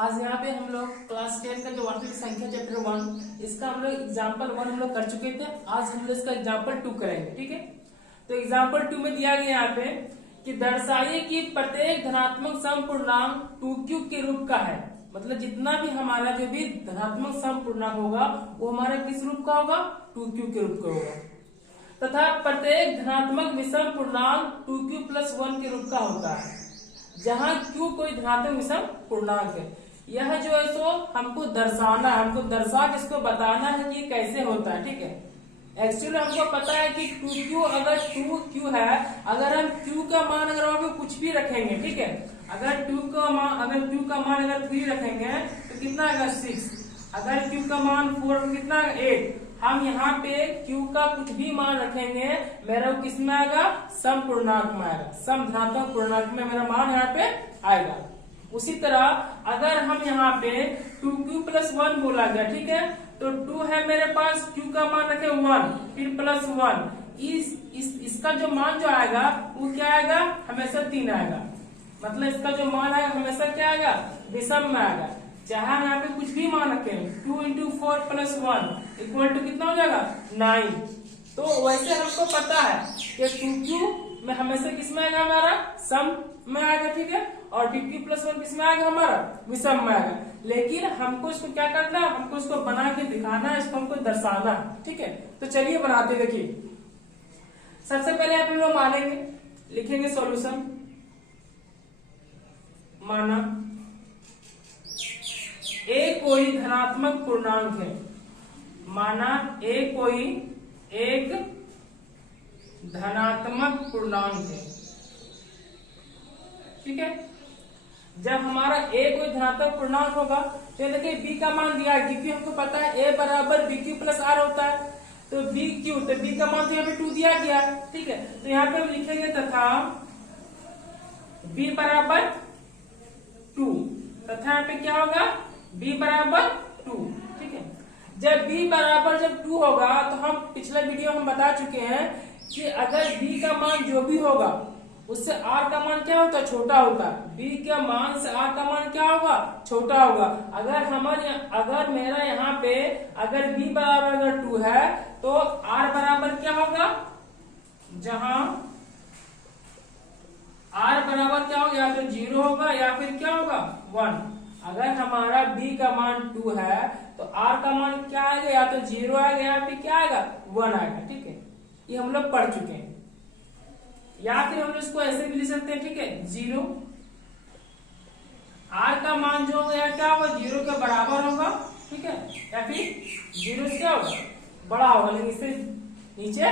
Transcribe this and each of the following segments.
आज यहाँ पे हम लोग क्लास 10 का जो वास्तविक संख्या चैप्टर 1 इसका हम लोग एग्जाम्पल 1 हम लोग कर चुके थे। आज हम लोग इसका एग्जाम्पल 2 करेंगे। ठीक है, तो एग्जाम्पल 2 में दिया गया यहाँ पे कि दर्शाइए कि प्रत्येक धनात्मक सम पूर्णांक 2q के रूप का है। मतलब जितना भी हमारा जो भी धनात्मक सम पूर्णांक होगा वो हमारा किस रूप का होगा? 2q के रूप का होगा। तथा प्रत्येक धनात्मक विषम पूर्णांक 2q + 1 के रूप का होता है, जहां q कोई धनात्मक विषम पूर्णांक है। यह जो है सो हमको दर्शाना है, हमको दर्शा के इसको बताना है कि कैसे होता है। ठीक है, एक्चुअली हमको पता है कि 2q अगर 2q है, अगर हम q का मान अगर वहां पे कुछ भी रखेंगे, ठीक है, अगर q का मान अगर 3 रखेंगे तो कितना आएगा 6, अगर q का मान 4 तो कितना 8। हम यहाँ पे q का कुछ भी मान रखेंगे मेरा वो किस में आएगा? सम पूर्णांक में आएगा, सम धनात्मक पूर्णांक में मेरा मान यहाँ पे आएगा। उसी तरह अगर हम यहाँ पे 2q + 1 बोला गया, ठीक है, तो 2 है मेरे पास, q का मान रखे 1, फिर +1, इसका जो मान जो आएगा वो क्या आएगा? हमेशा 3 आएगा। मतलब इसका जो मान आएगा हमेशा क्या आएगा? विषम में आएगा। चाहे हम यहाँ पे कुछ भी मान रखें, 2 × 4 + 1 = कितना हो जाएगा? 9। तो वैसे हमको पता है कि 2q में हमेशा किस में आएगा? हमारा सम में आएगा। ठीक है, और 2q + 1 किस में आएगा? हमारा विषम में आएगा। लेकिन हमको इसको क्या करना है? हमको इसको बना के दिखाना है, इसको हमको दर्शाना है। ठीक है, तो चलिए बनाते। देखिए, सबसे पहले आप लोग मानेंगे, लिखेंगे सॉल्यूशन। माना a कोई धनात्मक पूर्णांक है, माना a कोई एक धनात्मक पूर्णांक है। ठीक है, जब हमारा a कोई धनात्मक पूर्णांक होगा तो देखिए b का मान दिया है, क्योंकि हमको पता है a = bq + r होता है। तो bq, तो b का मान तो यहाँ पे 2 दिया गया। ठीक है, तो यहाँ पे हम लिखेंगे तथा b = 2, तथा यहाँ पे क्या होगा? b = 2। ठीक है, जब b जब 2 होगा तो हम पिछले वीडियो हम बता चुके हैं कि अगर b का मान जो भी होगा उससे r का मान क्या होता है? छोटा होता है। b के मान से r का मान क्या होगा? छोटा होगा। अगर मेरा यहाँ पे अगर b = 2 है तो r बराबर क्या होगा? जहां r बराबर क्या होगा? या तो 0 होगा या फिर क्या होगा? 1। अगर हमारा b का मान 2 है तो r का मान क्या आएगा? या तो 0 आएगा या फिर क्या आएगा? 1 आएगा। ठीक है, ये हम लोग पढ़ चुके हैं। या फिर हम इसको ऐसे भी लिख सकते हैं। ठीक है, 0, r का मान जो होगा क्या होगा? 0 के बराबर होगा। ठीक है, या फिर 0 से क्या होगा? बड़ा होगा, लेकिन इससे नीचे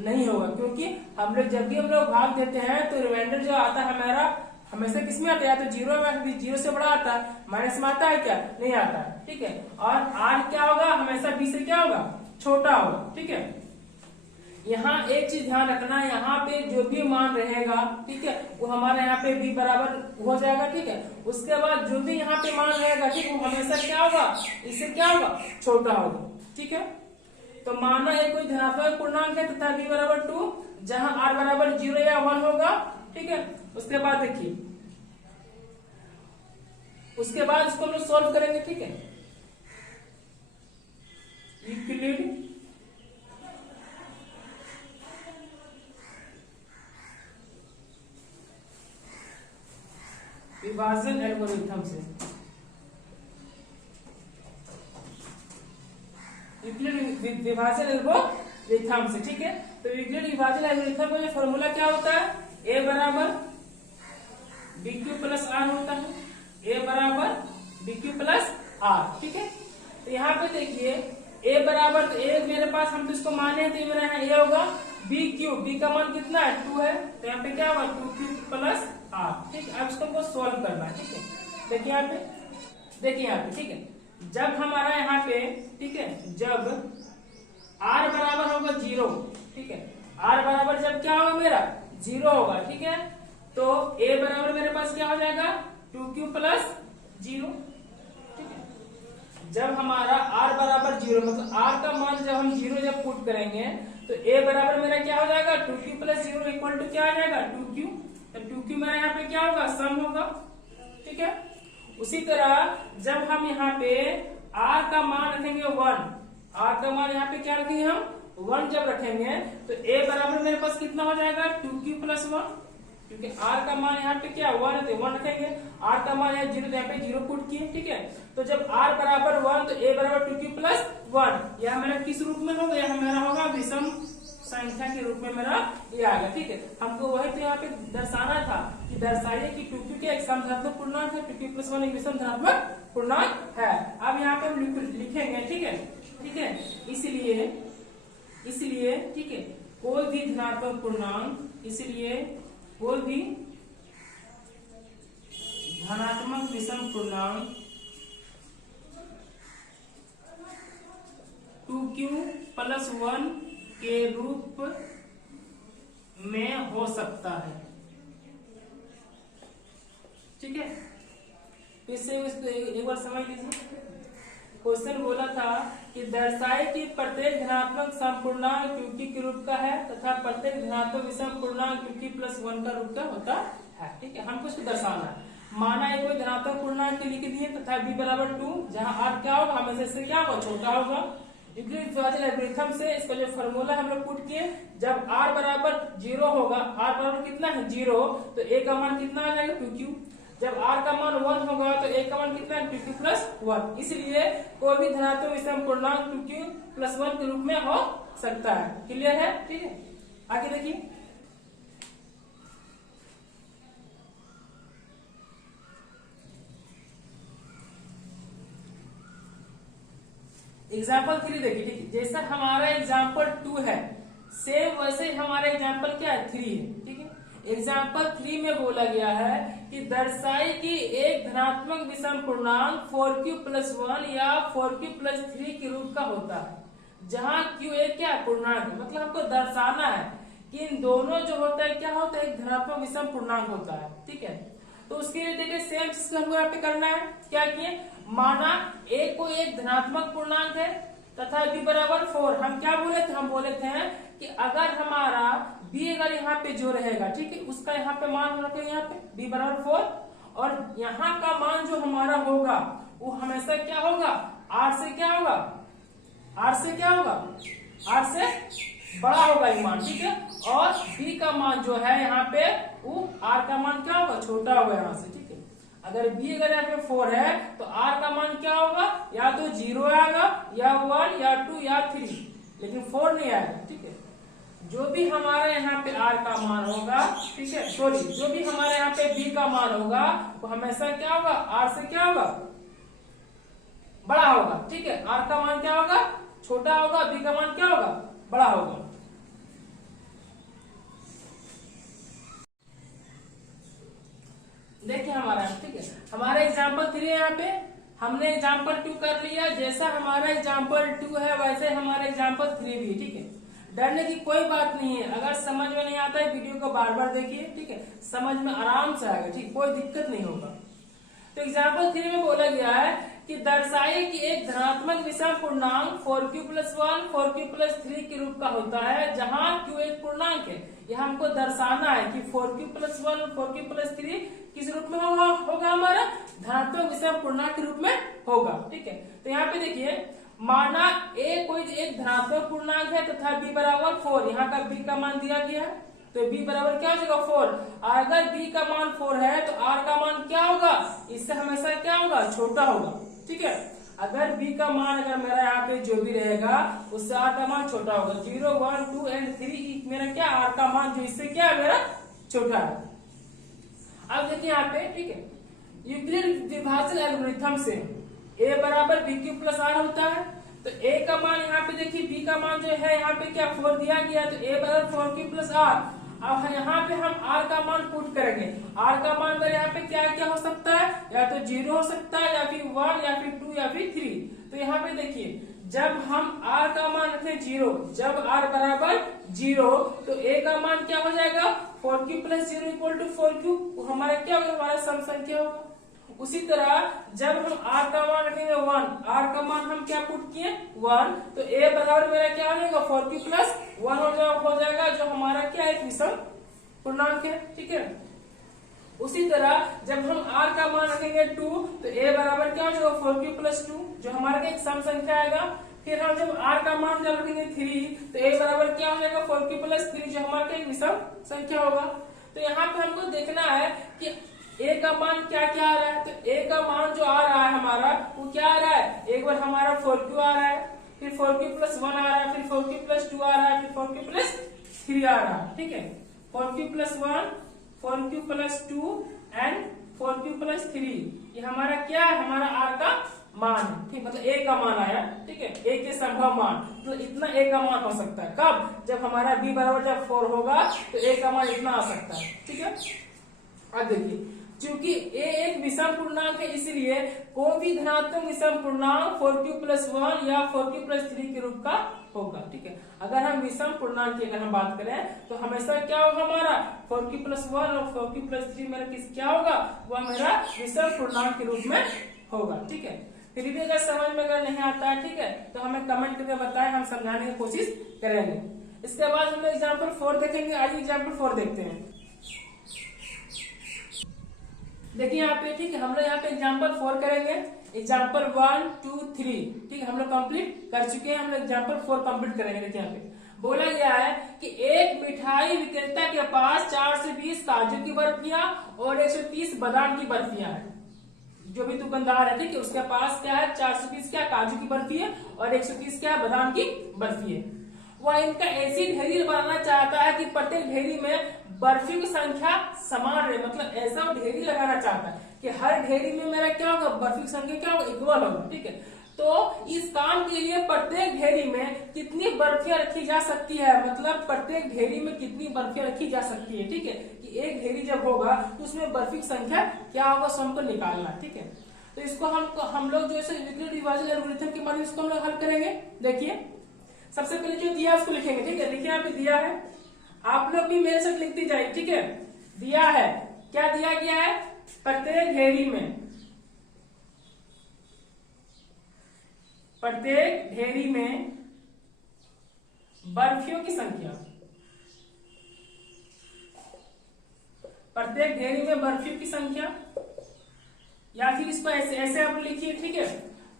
नहीं होगा, क्योंकि हम लोग जब भी हम लोग भाग देते हैं तो रिमाइंडर जो आता है हमारा हमेशा किस में आता है? या तो 0 में, 0 से बड़ा आता है, माइनस में आता है क्या? नहीं आता है। ठीक है, और r क्या होगा? हमेशा b से क्या होगा? छोटा होगा। ठीक है, यहाँ एक चीज ध्यान रखना, यहाँ पे जो भी मान रहेगा, ठीक है, वो हमारा यहाँ पे b बराबर हो जाएगा। ठीक है, उसके बाद जो भी यहाँ पे मान रहेगा, ठीक, वो हमेशा क्या होगा? इससे क्या होगा? छोटा होगा। ठीक है, तो माना ये कोई धनात्मक पूर्णांक है तथा b = 2, जहां r = 0 या 1 होगा। ठीक है, उसके बाद देखिए, उसके बाद इसको हम लोग सॉल्व करेंगे। ठीक है, यूक्लिड विभाजन एल्गोरिथम से, यूक्लिड विभाजन एल्गोरिथम से। ठीक है, तो यूक्लिड विभाजन एल्गोरिथम का जो फॉर्मूला क्या होता है? a = bq + r होता है। a = bq + r। ठीक है, तो यहाँ पे देखिए a बराबर, तो a मेरे पास हम तो इसको माने तो मेरा यहाँ a होगा। b का मान कितना है? 2 है, तो यहाँ पे क्या होगा? 2q + r। ठीक है, अब इसको सॉल्व करना है। ठीक है, देखिए यहाँ पे, देखिए यहाँ पे। ठीक है, जब हमारा यहाँ पे, ठीक है, जब r बराबर होगा 0, ठीक है, r बराबर जब क्या होगा? मेरा 0 होगा। ठीक है, तो a बराबर मेरे पास क्या हो जाएगा? 2q + 0। ठीक है, जब हमारा r = 0, मतलब r का मान जब हम 0 जब पुट करेंगे तो a बराबर मेरा क्या हो जाएगा? 2q + 0 = क्या आ जाएगा? 2q। तो 2q मेरा यहाँ पे क्या होगा? सम होगा। ठीक है, उसी तरह जब हम यहाँ पे r का मान रखेंगे 1, r का मान यहाँ पे क्या रखेंगे हम 1 जब रखेंगे तो a बराबर मेरे पास कितना हो जाएगा 2q प्लस 1, क्योंकि r का मान यहाँ पे क्या 1 है तो 1 रखेंगे, r का मान यहाँ 0 तो यहाँ पे 0 पुट किए, ठीक है। तो जब r बराबर 1 तो a बराबर 2q प्लस 1, यह मेरा किस रूप में होगा, यह मेरा होगा विषम संख्या के रूप में मेरा ये आ गया, ठीक है। हमको वही तो यहाँ पे दर्शाना था कि दर्शाइए कि 2q क्या एक समधनात्मक पूर्णांक है, 2q प्लस 1 एक विषम धनात्मक पूर्णांक है। अब यहाँ पे हम लिखेंगे, ठीक है, ठीक है। इसलिए ठीक है, कोई भी धनात्मक पूर्णांक, इसलिए कोई भी धनात्मक विषम पूर्णांक 2q प्लस 1 के रूप में हो सकता है, ठीक है। फिर से एक बार समझ लीजिए। क्वेश्चन बोला था कि दर्शाए कि प्रत्येक धनात्मक समपूर्णांक क्यूकी के रूप का है तथा प्रत्येक धनात्मक विषम पूर्णांक क्यूकी प्लस 1 का रूप का होता है, ठीक है। हमको इसको दर्शाना है। माना एक कोई धनात्मक पूर्णांक लिख दिए तथा b बराबर 2, जहाँ r क्या होगा हमेशा से क्या होगा छोटा होगा। एल्गोरिथम से इसका जो फॉर्मूला हम लोग पुट किए, जब r बराबर 0 होगा, r बराबर कितना है 0, तो a का मान कितना आ जाएगा 2q। जब r का मान 1 होगा तो a का मान कितना है 2q प्लस 1। इसलिए कोई भी धनात्मक विषम पूर्णांक 2q प्लस 1 के रूप में हो सकता है। क्लियर है, ठीक है। आगे देखिए, एग्जाम्पल 3 देखिए, ठीक है। जैसा हमारा एग्जाम्पल 2 है सेम वैसे हमारा एग्जाम्पल क्या है 3 है, ठीक है। एग्जाम्पल 3 में बोला गया है कि दर्शाई कि एक धनात्मक विषम पूर्णांक 4q प्लस 1 या 4q प्लस 3 के रूप का होता है, जहाँ q एक क्या पूर्णांक है। मतलब हमको दर्शाना है कि इन दोनों जो होता है क्या होता है एक धनात्मक विषम पूर्णांक होता है, ठीक है। तो उसके लिए देखिए सेम चीज हमको यहाँ पे करना है। क्या किए, माना a को एक धनात्मक पूर्णांक है तथा b बराबर 4। हम क्या बोले थे, हम बोले थे कि अगर हमारा b अगर यहाँ पे जो रहेगा, ठीक है, उसका यहाँ पे मान रखेंगे यहाँ पे b बराबर 4, और यहाँ का मान जो हमारा होगा वो हमेशा क्या होगा r से क्या होगा, r से क्या होगा, r से बड़ा होगा ये मान, ठीक है। और b का मान जो है यहाँ पे वो r का मान क्या होगा छोटा होगा यहाँ से, ठीक है। अगर b अगर यहाँ पे 4 है तो r का मान क्या होगा, या तो 0 आएगा या 1 या 2 या 3, लेकिन 4 नहीं आएगा, ठीक है। जो भी हमारा यहाँ पे r का मान होगा, ठीक है, सॉरी, जो भी हमारे यहाँ पे b का मान होगा वो हमेशा क्या होगा r से क्या होगा बड़ा होगा, ठीक है। r का मान क्या होगा छोटा होगा, b का मान क्या होगा बड़ा होगा। देखिए हमारा, ठीक है, हमारा एग्जाम्पल 3 है, यहाँ पे हमने एग्जाम्पल 2 कर लिया। जैसा हमारा एग्जाम्पल 2 है वैसे हमारा एग्जाम्पल 3 भी, ठीक है। डरने की कोई बात नहीं है, अगर समझ में नहीं आता है वीडियो को बार बार देखिए, ठीक है, समझ में आराम से आएगा, ठीक, कोई दिक्कत नहीं होगा। तो एग्जाम्पल 3 में बोला गया है कि दर्शाइए कि एक धनात्मक विषम पूर्णांक 4q प्लस 1 4q प्लस 3 के रूप का होता है, जहाँ q एक पूर्णांक है। यह हमको दर्शाना है कि 4q प्लस 1 4q प्लस 3 किस रूप में होगा हमारा धनात्मक विषम पूर्णांक के रूप में होगा, ठीक है। तो यहाँ पे देखिए, माना a कोई एक धनात्मक पूर्णांक है तथा b बराबर 4, यहाँ का b का मान दिया गया है, तो b बराबर क्या हो जाएगा 4। अगर b का मान 4 है तो r का मान क्या होगा, इससे हमेशा क्या होगा छोटा होगा, ठीक है। अगर b का मान अगर मेरा यहाँ पे जो भी रहेगा उससे r का मान छोटा होगा। 0 1 2 एंड 3 मेरा क्या r का मान जो इससे क्या है मेरा छोटा है। अब देखिए यहाँ पे, ठीक है, यूक्लिड विभाजन एल्गोरिथम से a बराबर bq प्लस r होता है। तो a का मान यहाँ पे देखिए, b का मान जो है यहाँ पे क्या 4 दिया गया, तो a बराबर 4q प्लस r। अब यहाँ पे हम r का मान पुट करेंगे। r का मान पर यहाँ पे क्या क्या हो सकता है, या तो 0 हो सकता है या फिर 1 या फिर 2 या फिर 3। तो यहाँ पे देखिए, जब हम r का मान रखें 0, जब r बराबर 0 तो a का मान क्या हो जाएगा 4q plus 0 equal to 4q, हमारा क्या होगा हमारा सम संख्या होगा। उसी तरह जब हम r का मान रखेंगे 1, r का मान हम क्या पुट किए 1, तो a बराबर मेरा क्या हो जाएगा 4q प्लस 1 हो जाएगा, जो हमारा क्या है विषम पूर्णांक है, ठीक है। उसी तरह जब हम r का मान रखेंगे 2 तो a बराबर क्या हो जाएगा 4q प्लस 2 जो हमारा एक सम संख्या आएगा। फिर हम जब r का मान जब रखेंगे 3 तो a बराबर क्या हो जाएगा 4q प्लस 3 जो हमारा एक विषम संख्या होगा। तो यहाँ पे हमको देखना है कि a का मान क्या क्या आ रहा है। तो a का मान जो आ रहा है हमारा वो क्या आ रहा है, एक बार हमारा 4q आ रहा है, फिर 4q प्लस 1 आ रहा है, फिर 4q प्लस 2 आ रहा है, फिर 4q प्लस 3 आ रहा है। ठीक है, 4q plus 1, 4q plus 2 and 4q plus 3 ये हमारा क्या है, हमारा r का मान है। ठीक, मतलब a का मान आया। ठीक है, a के संभव मान तो इतना a का मान हो सकता है। कब, जब हमारा b बराबर जब 4 होगा तो a का मान इतना आ सकता है। ठीक है, अब देखिए चूंकि a एक विषम पूर्णांक है इसलिए कोई भी धनात्मक विषम पूर्णांक 4q प्लस 1 या 4q प्लस 3 के रूप का होगा। ठीक है, अगर हम विषम पूर्णांक की अगर हम बात करें तो हमेशा क्या होगा, हमारा 4q प्लस 1 और 4q प्लस 3 मेरा किस क्या होगा, वह मेरा विषम पूर्णांक के रूप में होगा। ठीक है, फिर भी अगर समझ में अगर नहीं आता है, ठीक है, तो हमें कमेंट करके बताएं, हम समझाने की कोशिश करेंगे। इसके बाद हम एग्जाम्पल 4 देखेंगे। आइए एग्जाम्पल 4 देखते हैं। देखिए यहाँ पे, ठीक है, हम लोग यहाँ पे एग्जाम्पल 4 करेंगे। एग्जाम्पल 1, 2, 3 ठीक है, हम लोग कंप्लीट कर चुके हैं। हम लोग एग्जाम्पल 4 कंप्लीट करेंगे। देखिए यहाँ पे बोला गया है कि एक मिठाई विक्रेता के पास 420 काजू की बर्फियां और 130 बादाम की बर्फियां है। जो भी दुकानदार है, ठीक है, उसके पास क्या है, 420 क्या काजू की बर्फी है और 130 क्या बादाम की बर्फी है। वह इनका ऐसी ढेरी बनाना चाहता है कि प्रत्येक ढेरी में बर्फियों की संख्या समान रहे। मतलब ऐसा ढेरी लगाना चाहता है कि हर ढेरी में मेरा क्या होगा, बर्फी की संख्या क्या होगा, इक्वल होगा। ठीक है, तो इस काम के लिए प्रत्येक ढेरी में कितनी बर्फियां रखी जा सकती है, मतलब प्रत्येक ढेरी में कितनी बर्फियां रखी जा सकती है। ठीक है, कि एक ढेरी जब होगा तो उसमें बर्फी की संख्या क्या होगा, सो हमको निकालना। ठीक है, तो इसको हम लोग जो है यूक्लिड विभाजन एल्गोरिथम के माध्यम से इसको हम लोग हल करेंगे। देखिए सबसे पहले जो दिया उसको लिखेंगे। ठीक है, देखिए यहाँ पे दिया है, आप लोग भी मेरे साथ लिखती जाए। ठीक है, दिया है, क्या दिया गया है, प्रत्येक ढेरी में बर्फियों की संख्या, प्रत्येक ढेरी में बर्फियों की संख्या, या फिर इसको ऐसे ऐसे आप लिखिए। ठीक है,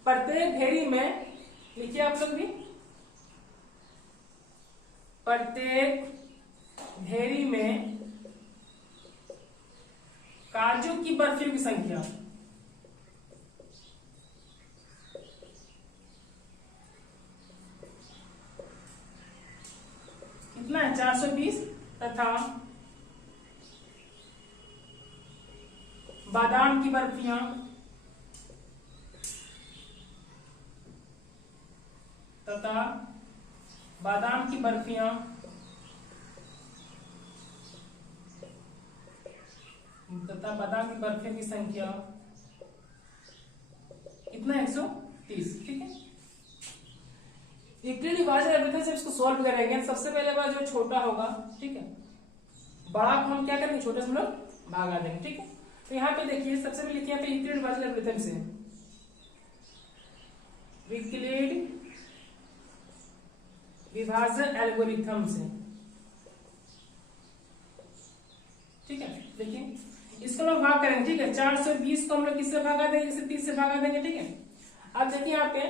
प्रत्येक ढेरी में लिखिए आप लोग भी, प्रत्येक ढेरी में काजू की बर्फियों की संख्या, कितना है, 420 तथा बादाम की बर्फियां तथा बादाम की बर्फियां की संख्या कितना, 130। ठीक है, यूक्लिड विभाजन एल्गोरिथम से इसको सॉल्व करेंगे। सबसे पहले बार जो छोटा होगा, ठीक है, बड़ा को हम क्या करेंगे, छोटे से हम लोग भागा देंगे। ठीक है, तो यहाँ पे देखिए सबसे पहले लिखिए यूक्लिड विभाजन एल्गोरिथम से, यूक्लिड विभाजन एल्गोरिथम से। ठीक है, देखिए इसको हम भाग करेंगे। ठीक है, 420 को हम लोग किससे भागा देंगे, इसे 30 से भागा देंगे। ठीक है, अब देखिए यहाँ पे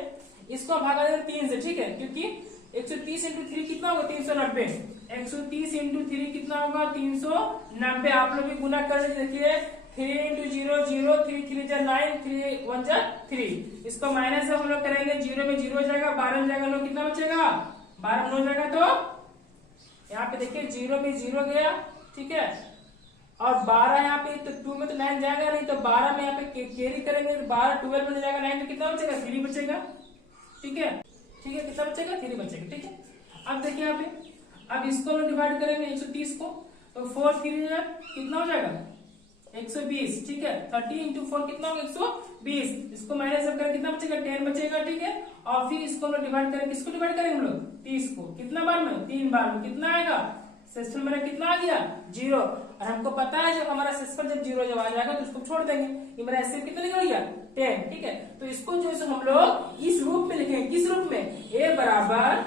इसको भागा देंगे 3 से। ठीक है, क्योंकि 130 इंटू 3 कितना होगा, 390। 130 इंटू 3 कितना होगा, 390। आप लोग भी गुना कर देखिए, 3 इंटू 0 0, 3 3 जा 9, 3 1 जा 3। इसको माइनस से हम लोग करेंगे, 0 में 0 जाएगा, 12 में जाएगा 9, कितना बचेगा, 12 में 9 जाएगा। तो यहाँ पे देखिए 0 में 0 गया। ठीक है, और 12 यहाँ पे, तो 2 में तो 9 जाएगा नहीं, तो 12 में यहाँ पे कैरी करेंगे, तो 12 12 में जाएगा 9, तो कितना बचेगा, 3 बचेगा। ठीक है, ठीक है, कितना बचेगा, 3 बचेगा। ठीक है, अब देखिए यहाँ पे, अब इसको हम डिवाइड करेंगे 130 को, तो 4 3 कितना हो जाएगा, 120। ठीक है, 30 इंटू 4 कितना होगा, 120। इसको माइनस करें, कितना बचेगा, 10 बचेगा। ठीक है, और फिर इसको हम लोग डिवाइड करेंगे, किसको डिवाइड करेंगे हम लोग, 30 को। कितना बार में, 3 बार में। कितना आएगा, सेक्शन मेरा कितना आ गया, 0। और हमको पता है जब हमारा सेक्शन जब 0 जब आ जाएगा तो उसको छोड़ देंगे। ये मेरा एसएफ कितना निकल गया, 10। ठीक है, तो इसको जो है हम लोग इस रूप में लिखेंगे। किस रूप में, a बराबर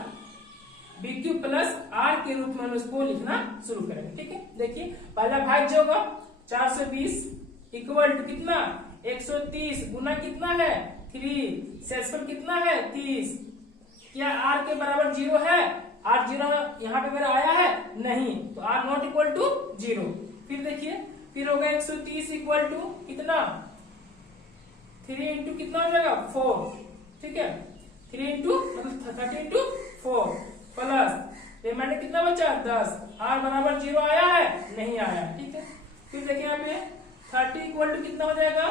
BQ प्लस R के रूप में हम इसको लिखना शुरू करेंगे। ठीक है, देखिए पहला भाज्य होगा, 420 इक्वल टू कितना 130 गुना कितना है 3 सेक्शन कितना है 30। क्या r के बराबर 0 है? r 0 यहाँ पे मेरा आया है नहीं, तो r नॉट इक्वल टू 0। फिर देखिए फिर होगा 130 इक्वल टू कितना 3 इंटू कितना हो जाएगा 4, ठीक है 3 इंटू मतलब 30 इंटू 4 प्लस रिमाइंडर कितना बचा 10। r बराबर 0 आया है नहीं आया, ठीक है। फिर देखिए यहाँ पे 30 इक्वल टू कितना हो जाएगा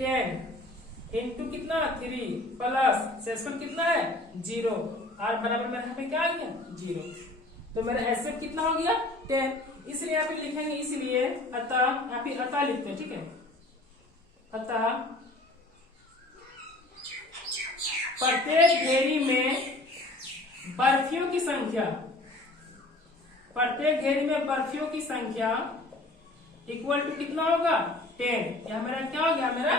10 इंटू कितना 3 प्लस सेक्शन कितना है 0। r बराबर मेरे यहाँ पे क्या आ गया 0, तो मेरा एसएफ कितना हो गया 10। इसलिए यहाँ पे लिखेंगे, इसलिए अतः यहाँ पे अतः लिखते हैं, ठीक है। अतः प्रत्येक घेरी में बर्फियों की संख्या, प्रत्येक घेरी में बर्फियों की संख्या इक्वल टू कितना होगा 10। यह मेरा क्या हो गया, मेरा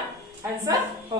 आंसर हो